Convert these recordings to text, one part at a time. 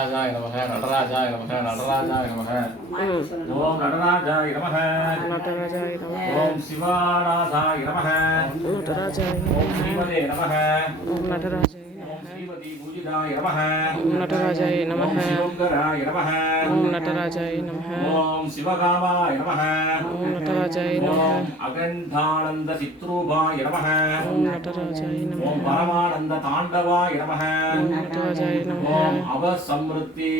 நடராஜாய நமக நடராஜாய நமக நடராஜாய நமக. ஓம் நடராஜாய நமக. நடராஜாய நம ஓம் சிவாராதாய நமக. நடராஜாய ஓம் ஸ்ரீமதே நமக. நடராஜாய ஓம் நடராஜாய நம ஓம் நடராஜாய நம ஓம் சிவகாமாய நமக ஓம் நடராஜாய நம அகண்டானந்த சித்ரூபாய நமக ஓம் நடராஜாய நம ஓம் பரமானந்த தாண்டவாய நமக ஓம் நடராஜாய நம ஓம் அவசம்ருத்தி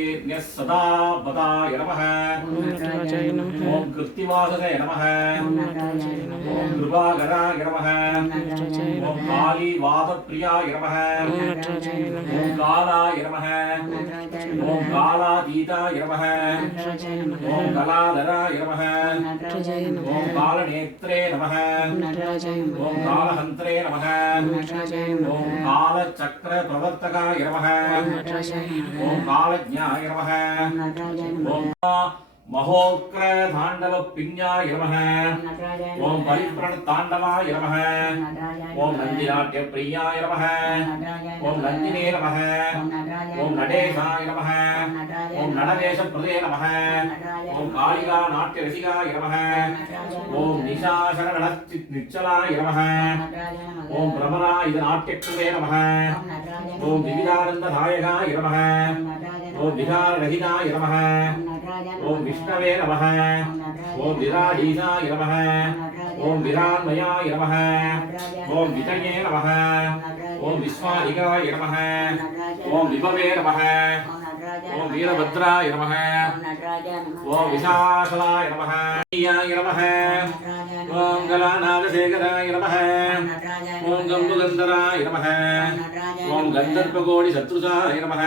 சதா பதாய நமக ஓம் நடராஜாய நம ஓம் கிருத்திவாசகாய நமக ஓம் நடராஜாய நம ஓம் கிருபாகராய நம ஓம் காளி வாதப்பிரியாய நமக ஓம் நடராஜாய நம ஓம் காலாய நமக ஓம் காலாதீதாய நமக நடராஜாய ஓம் கலாதராய நமக ஓம் காலநேத்ரே நமக ஓம் காலஹந்திரே நமக ஓம் காலச்சக்கர பிரவர்த்தகாய ஓம் ஓம் மகோக்ர தாண்டவ பிஞ்ஞாய நமக ஓம் பரிப்ரண தாண்டவாய நமக ஓம் நந்திநாட்டிய பிரியாய நமக ஓம் நந்தினே நமக ஓம் நடேசாய நமக ஓம் நடவேஷ பிரதே நமக ஓம் காளிகா நாட்டிய ரசிகாய நமக ஓம் நிஷாசன நடத்தி நிச்சலாய நமக ஓம் பிரமரா இது நாட்டியக்கிருதே நமக ஓம் விவிதானந்த தாயகாய நமக ஓம் விகார ரஹிதாய நமக ஓம் விஷ்ணவே நமக ஓம் விராடீசாய நமக ஓம் விரான்மயாய நமக ஓம் விதயே நமக ஓம் விஸ்வாதிகாய நமக ஓம் விபவே நமக ஓம் வீரபத்ராய நமக ஓம் விசாசலாய நமக ஐயாய நமக ஓம் கலாநாதசேகராய நமக ஓம் கம்புகந்தராய நமக ஓம் கந்தர்பகோடி சத்ருசாய நமக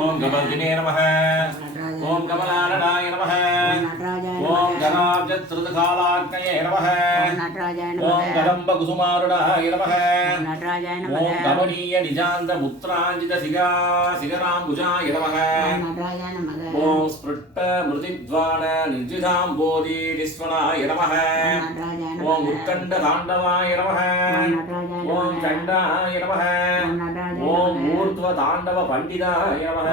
ஓம் கபர்தினே நமக ஓம் கமலானனாய நமக ஓம் கனாப்ஜத்ருதகாலாக்னயே நமக ஓம் கடம்ப குசுமாருடாய நமக ஓம் கமனீய நிஜாந்த முத்ராஞ்சித சிகா சிகராம்புஜாய நமக ஓம் ஸ்பிருட்ட மிருதித்வான நிர்ஜிதாம்போதி நிஸ்வனாய நமக ஓம் உத்கண்ட தாண்டவாய நமக ஓம் சண்டாய நமக ஓம் ஊர்த்வ தாண்டவ பண்டிதாய நமக